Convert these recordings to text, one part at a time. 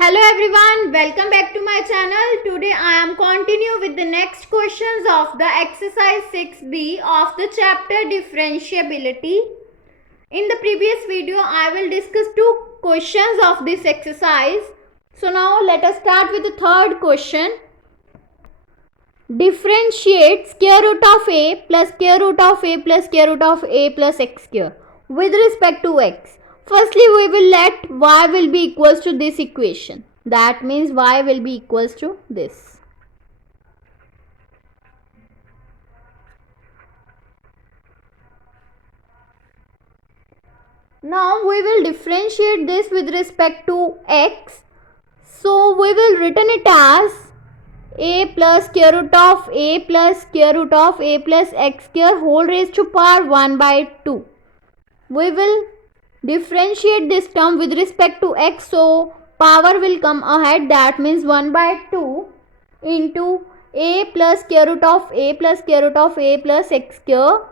Hello everyone, welcome back to my channel. Today I am continue with the next questions of the exercise 6b of the chapter differentiability. In the previous video I will discuss two questions of this exercise. So now let us start with the third question. Differentiate square root of a plus square root of a plus square root of a plus x square with respect to x. Firstly, we will let y will be equals to this equation. That means y will be equals to this. Now we will differentiate this with respect to x. So we will written it as a plus square root of a plus square root of a plus x square whole raised to power 1 by 2. We will differentiate this term with respect to x, so power will come ahead, that means 1 by 2 into a plus square root of a plus square root of a plus x square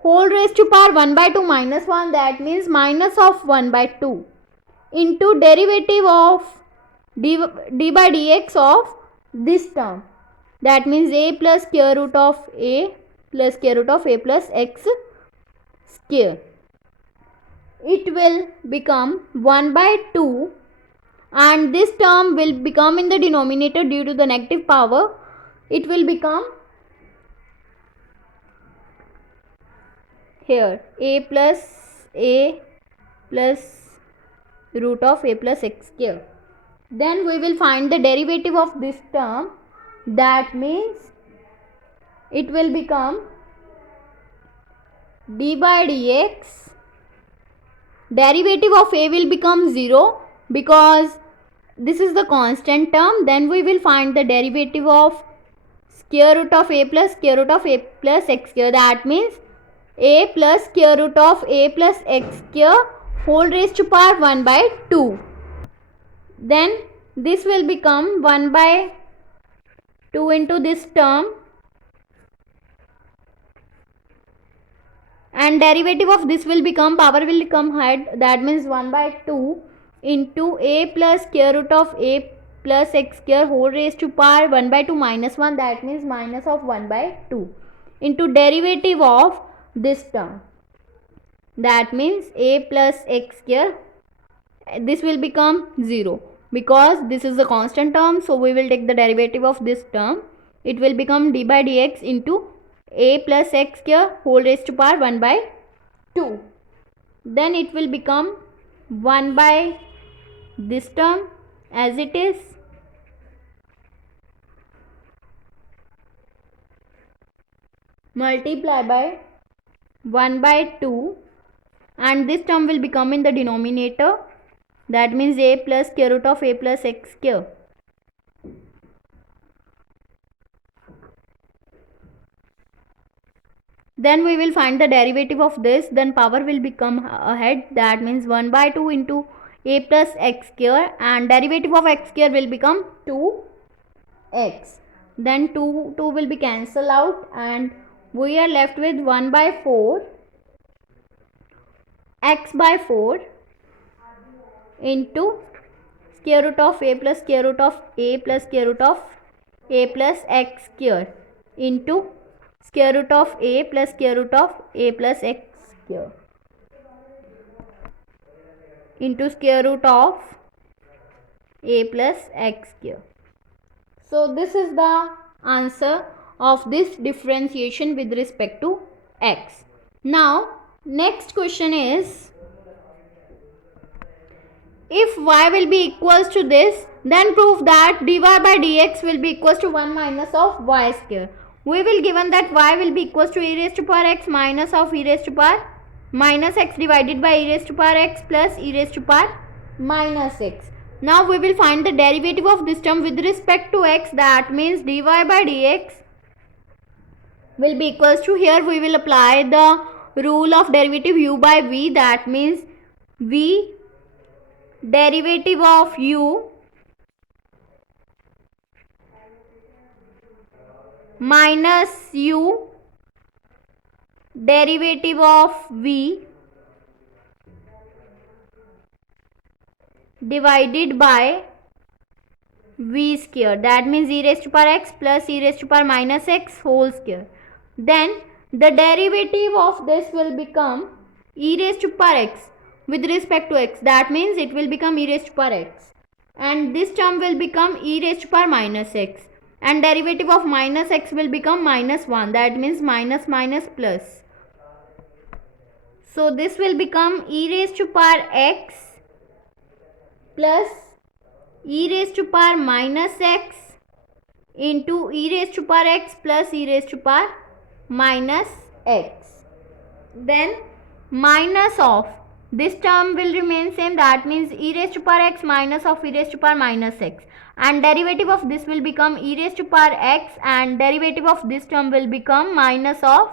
whole raised to power 1 by 2 minus 1, that means minus of 1 by 2 into derivative of d by dx of this term, that means a plus square root of a plus square root of a plus x square. It will become 1 by 2 and this term will become in the denominator due to the negative power. It will become here a plus root of a plus x square. Then we will find the derivative of this term, that means it will become d by dx. Derivative of a will become 0 because this is the constant term. Then we will find the derivative of square root of a plus square root of a plus x square, that means a plus square root of a plus x square whole raised to power 1 by 2. Then this will become 1 by 2 into this term, and derivative of this will become, power will come ahead, that means 1 by 2 into a plus square root of a plus x square whole raised to power 1 by 2 minus 1, that means minus of 1 by 2 into derivative of this term, that means a plus x square. This will become 0 because this is the constant term, so we will take the derivative of this term. It will become d by dx into a plus x square whole raised to power 1 by 2. Then it will become 1 by this term as it is, multiply by 1 by 2, and this term will become in the denominator, that means a plus square root of a plus x square. Then we will find the derivative of this, then power will become ahead, that means 1 by 2 into a plus x square, and derivative of x square will become 2x. Then 2 will be cancelled out and we are left with 1 by 4 x by 4 into square root of a plus square root of a plus square root of a plus x square into square root of a plus square root of a plus x square into square root of a plus x square. So this is the answer of this differentiation with respect to x. Now next question is, if y will be equals to this, then prove that dy by dx will be equals to 1 minus of y square. We will given that y will be equals to e raised to power x minus of e raised to power minus x divided by e raised to power x plus e raised to power minus x. Now we will find the derivative of this term with respect to x, that means dy by dx will be equals to, here we will apply the rule of derivative u by v, that means v derivative of u minus u derivative of v divided by v square, that means e raised to power x plus e raised to power minus x whole square. Then the derivative of this will become e raised to power x with respect to x, that means it will become e raised to power x, and this term will become e raised to power minus x, and derivative of minus x will become minus 1, that means minus minus plus. So this will become e raised to power x plus e raised to power minus x into e raised to power x plus e raised to power minus x. Then minus of this term will remain same, that means e raised to power x minus of e raised to power minus x, and derivative of this will become e raised to power x, and derivative of this term will become minus of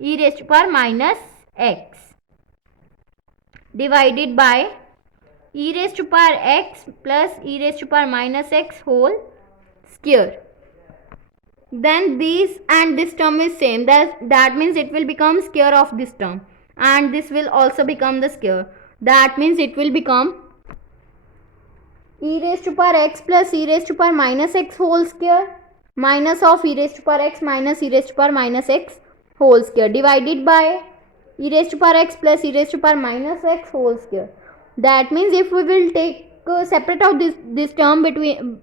e raised to power minus x divided by e raised to power x plus e raised to power minus x whole square. Then these and this term is same, that means it will become square of this term, and this will also become the square, that means it will become e raised to power x plus e raised to power minus x whole square minus of e raised to power x minus e raised to power minus x whole square divided by e raised to power x plus e raised to power minus x whole square. That means if we will take separate out this term between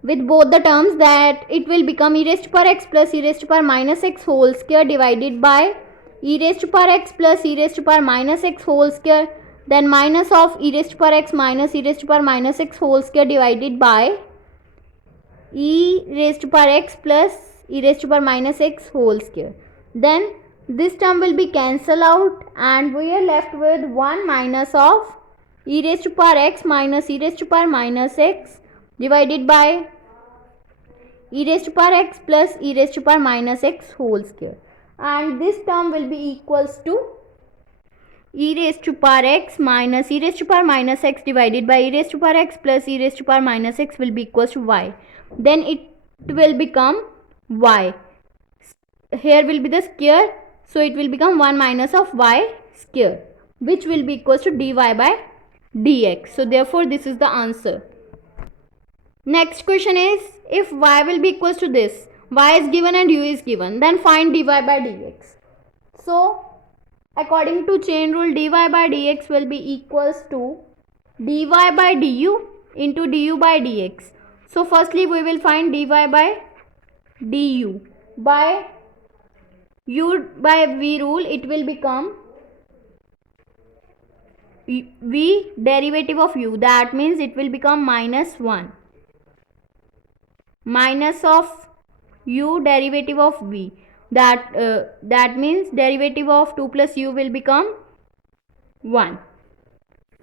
with both the terms, that it will become e raised to power x plus e raised to power minus x whole square divided by e raised to power x plus e raised to power minus x whole square, then minus of e raised to power x minus e raised to power minus x whole square divided by e raised to power x plus e raised to power minus x whole square. Then this term will be cancelled out, and we are left with 1 minus of e raised to power x minus e raised to power minus x divided by e raised to power x plus e raised to power minus x whole square, and this term will be equals to e raised to power x minus e raised to power minus x divided by e raised to power x plus e raised to power minus x will be equals to y. Then it will become y, here will be the square, so it will become 1 minus of y square, which will be equals to dy by dx. So therefore this is the answer. Next question is, if y will be equals to this, y is given and u is given, then find dy by dx. So according to chain rule, dy by dx will be equals to dy by du into du by dx. So firstly we will find dy by du. By u by v rule, it will become v derivative of u, that means it will become minus 1 minus of u derivative of v, that means derivative of 2 plus u will become 1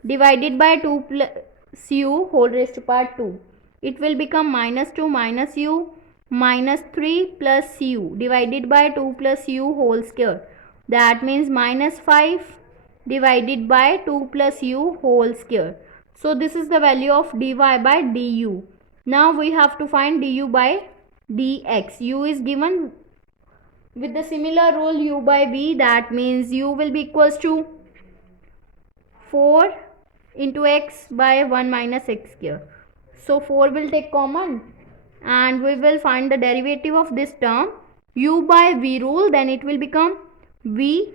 divided by 2 plus u whole raised to power 2, it will become minus 2 minus u minus 3 plus u divided by 2 plus u whole square, that means minus 5 divided by 2 plus u whole square. So this is the value of dy by du. Now we have to find du by dx. U is given with the similar rule u by v, that means u will be equals to 4 into x by 1 minus x square. So 4 will take common, and we will find the derivative of this term u by v rule, then it will become v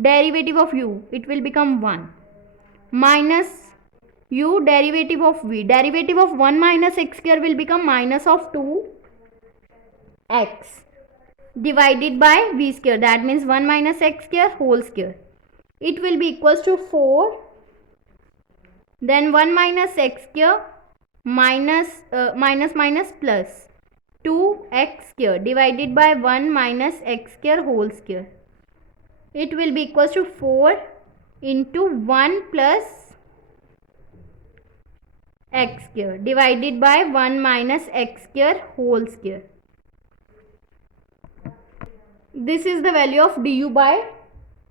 derivative of u, it will become 1 minus u derivative of v, derivative of 1 minus x square will become minus of 2x divided by v square, that means 1 minus x square whole square, it will be equals to 4, then 1 minus x square minus minus plus 2x square divided by 1 minus x square whole square, it will be equals to 4 into 1 plus x square divided by 1 minus x square whole square. This is the value of du by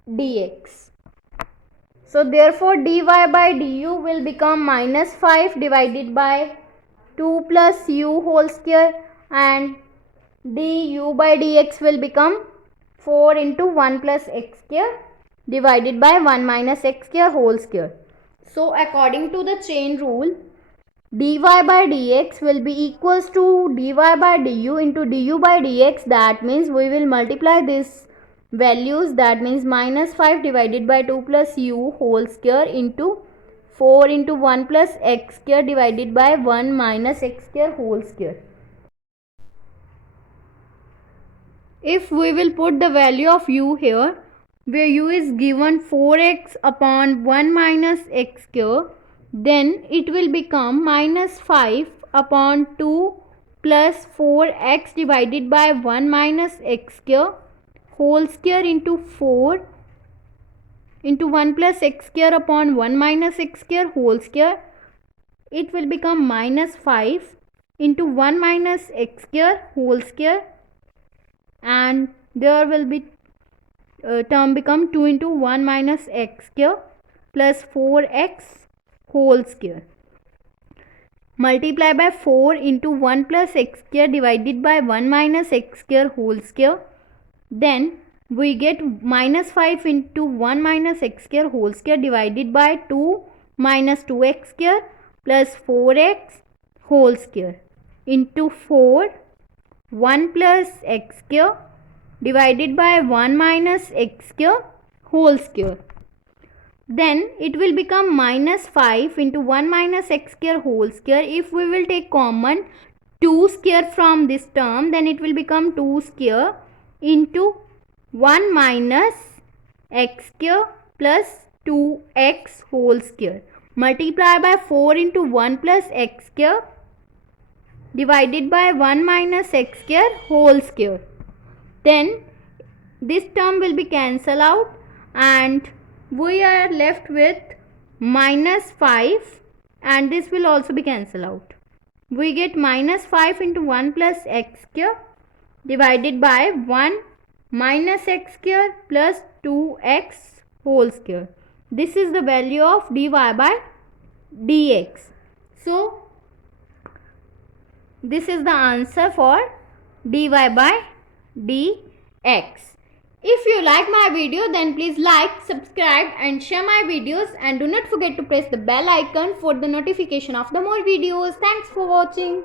dx. So therefore dy by du will become minus 5 divided by 2 plus u whole square, and du by dx will become 4 into 1 plus x square divided by 1 minus x square whole square. So according to the chain rule, dy by dx will be equals to dy by du into du by dx. That means we will multiply these values, that means minus 5 divided by 2 plus u whole square into 4 into 1 plus x square divided by 1 minus x square whole square. If we will put the value of u here, where u is given 4x upon 1 minus x square, then it will become minus 5 upon 2 plus 4x divided by 1 minus x square whole square into 4 into 1 plus x square upon 1 minus x square whole square. It will become minus 5 into 1 minus x square whole square, and there will be term become 2 into 1 minus x square plus 4x whole square. Multiply by 4 into 1 plus x square divided by 1 minus x square whole square. Then we get minus 5 into 1 minus x square whole square divided by 2 minus 2x square plus 4x whole square into 4 1 plus x square divided by 1 minus x square whole square. Then it will become minus 5 into 1 minus x square whole square. If we will take common 2 square from this term, then it will become 2 square into 1 minus x square plus 2x whole square. Multiply by 4 into 1 plus x square divided by 1 minus x square whole square. Then this term will be cancelled out and we are left with minus 5, and this will also be cancelled out. We get minus 5 into 1 plus x square divided by 1 minus x square plus 2x whole square. This is the value of dy by dx. So this is the answer for dy by dx. If you like my video, then please like, subscribe and share my videos, and do not forget to press the bell icon for the notification of the more videos. Thanks for watching.